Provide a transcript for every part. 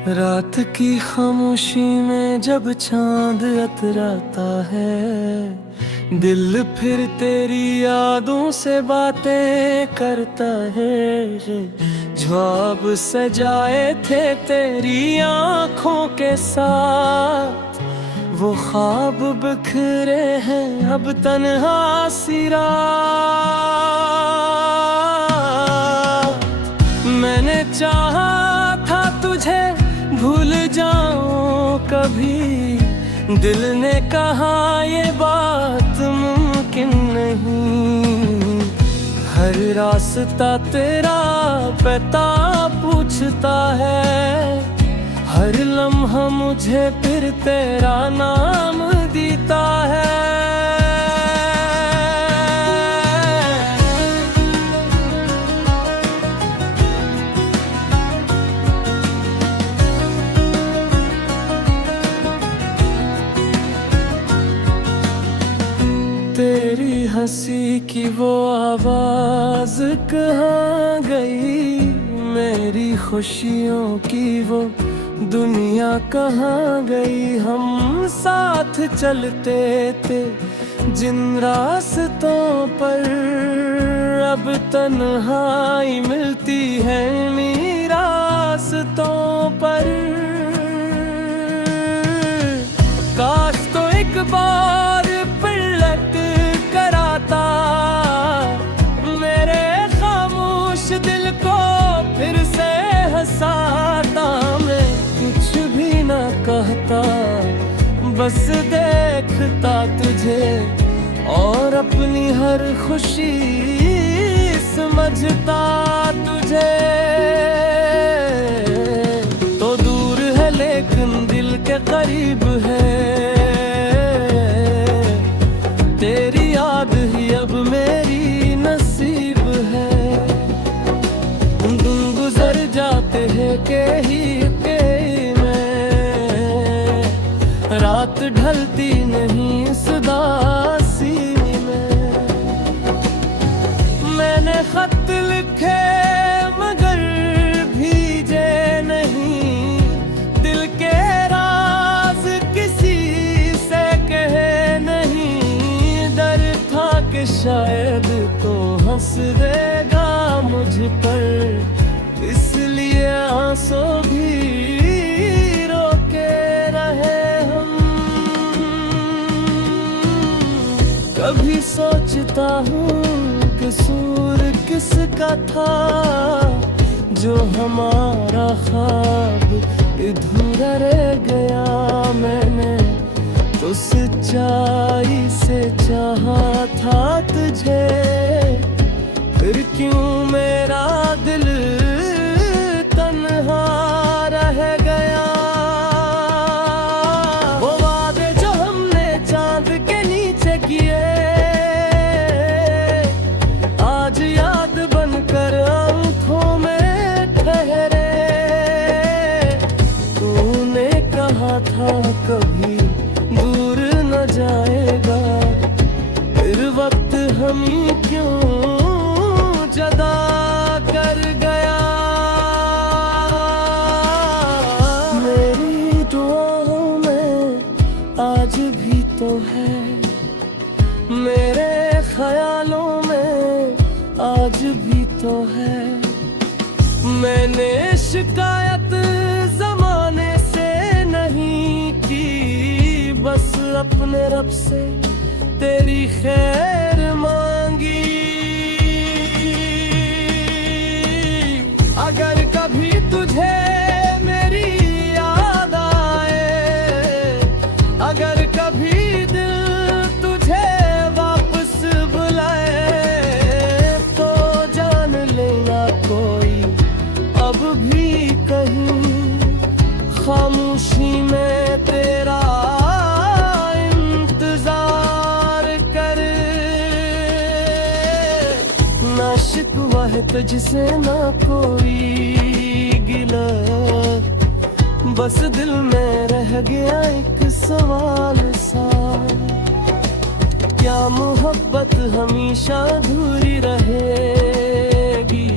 रात की खामोशी में जब चांद अतराता है, दिल फिर तेरी यादों से बातें करता है। ख्वाब सजाए थे तेरी आंखों के साथ, वो ख्वाब बिखरे हैं अब तन्हा सी रात। मैंने चाहा था तुझे भूल जाऊं कभी, दिल ने कहा ये बात मुमकिन नहीं। हर रास्ता तेरा पता पूछता है, हर लम्हा मुझे फिर तेरा नाम देता है। तेरी हंसी की वो आवाज कहाँ गई, मेरी खुशियों की वो दुनिया कहाँ गई। हम साथ चलते थे जिन रास्तों पर, अब तन्हाई मिलती है इन्हीं रास्तों पर। काश तो एक बार पलट कर आता, मेरे खामोश दिल को फिर से हंसाता। मैं कुछ भी ना कहता, बस देखता तुझे और अपनी हर खुशी समझता तुझे। तो दूर है लेकिन दिल के करीब है, तेरी याद ही अब मेरी नसीब है। दिन गुजर जाते हैं के ही में, रात ढलती नहीं इस उदासी में। मैंने खत लिखे मगर भीजे नहीं, दिल के राज किसी से कहे नहीं। डर था कि शायद तो हंस देगा मुझ पर, इसलिए आंसू भी रोके रहे हम। कभी सोचता हूँ कसूर किसका था, जो हमारा ख्वाब अधूरा रह गया। मैंने तो सच्चाई से चाहा था तुझे, फिर क्यों मेरा दिल तन्हा रह गया। वो वादे जो हमने चांद के नीचे किए, आज याद बनकर आंखों में ठहरे। तूने कहा था कभी दूर न जाएगा, फिर वक्त हम क्यों जदा कर गया। मेरी दुआओं में आज भी तो है, मेरे ख्यालों में आज भी तो है। मैंने शिकायत जमाने से नहीं की, बस अपने रब से तेरी खैर मांगी। अगर कभी तुझे मेरी याद आए, अगर कभी दिल तुझे वापस बुलाए, तो जान लेना कोई अब भी कहीं खामोशी में तेरा शिकवा है तुझसे ना कोई गिला, बस दिल में रह गया एक सवाल सा। क्या मोहब्बत हमेशा अधूरी रहेगी,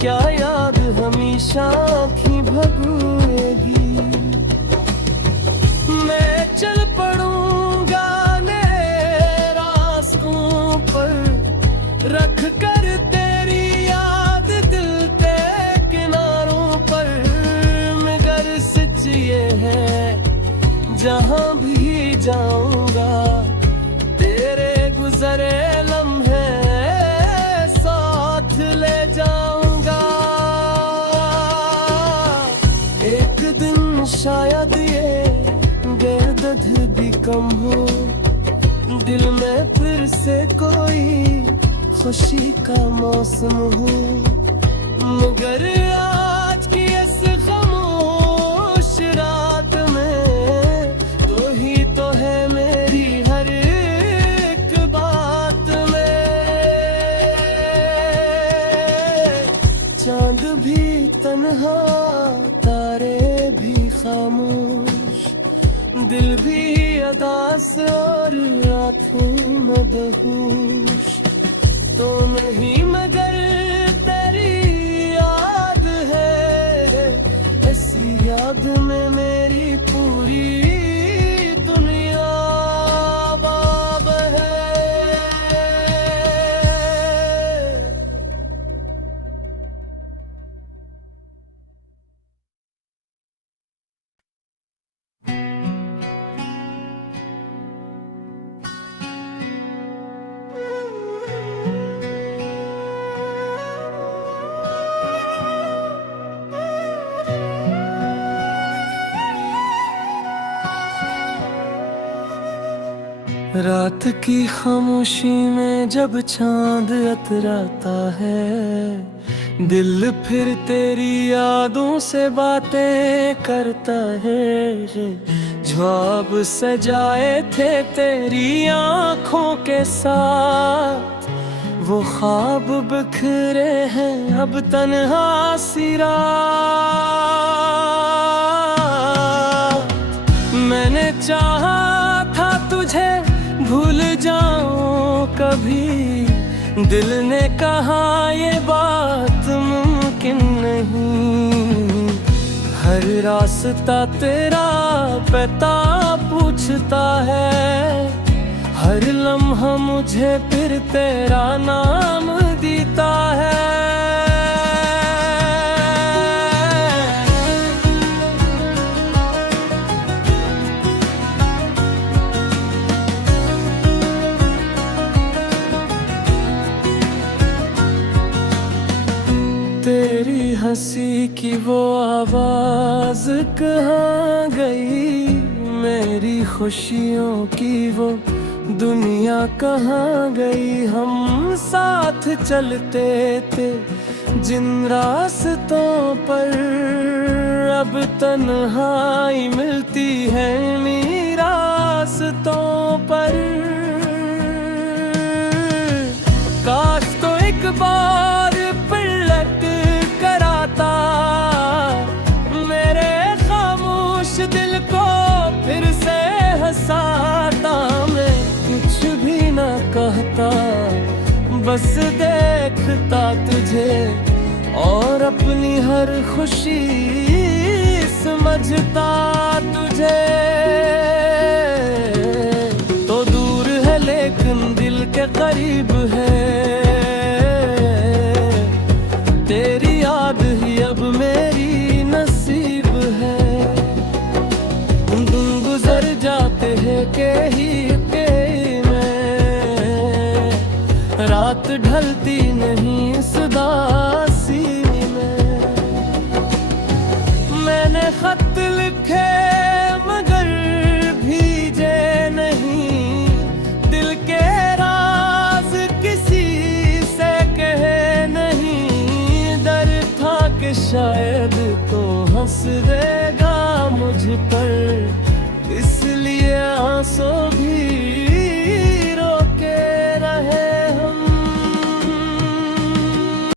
क्या याद हमेशा आँखी भगू गम हो, दिल में फिर से कोई खुशी का मौसम हो, मगर आज की इस खामोश रात में तो ही तो है मेरी हर एक बात में। चांद भी तन्हा, तारे भी खामोश, दिल भी अदास और आँखें मदहोश, तो नहीं मगर तेरी याद है, ऐसी याद में मेरी पूरी दुनिया बाब है। रात की खामोशी में जब चांद अतराता है, दिल फिर तेरी यादों से बातें करता है। ख्वाब सजाए थे तेरी आँखों के साथ, वो ख्वाब बिखरे हैं अब तन्हा सी रात। मैंने चाहा था तुझे भूल जाऊं कभी, दिल ने कहा ये बात मुमकिन नहीं। हर रास्ता तेरा पता पूछता है, हर लम्हा मुझे फिर तेरा नाम देता है। तेरी हंसी की वो आवाज कहाँ गई, मेरी खुशियों की वो दुनिया कहाँ गई। हम साथ चलते थे जिन रास्तों पर, अब तन्हाई मिलती है इन्हीं रास्तों पर। काश तो एक बार पलट कर आता, मेरे खामोश दिल को फिर से हंसाता। मैं कुछ भी ना कहता, बस देखता तुझे और अपनी हर खुशी समझता तुझे। तो दूर है लेकिन दिल के करीब है, तेरी याद ही अब मेरी नसीब है। दिन गुजर जाते हैं के में, रात ढलती नहीं इस उदासी में। मैंने खत लिखे मगर भीजे नहीं, दिल के राज किसी से कहे नहीं। डर था कि शायद तो हंस देगा मुझ पर,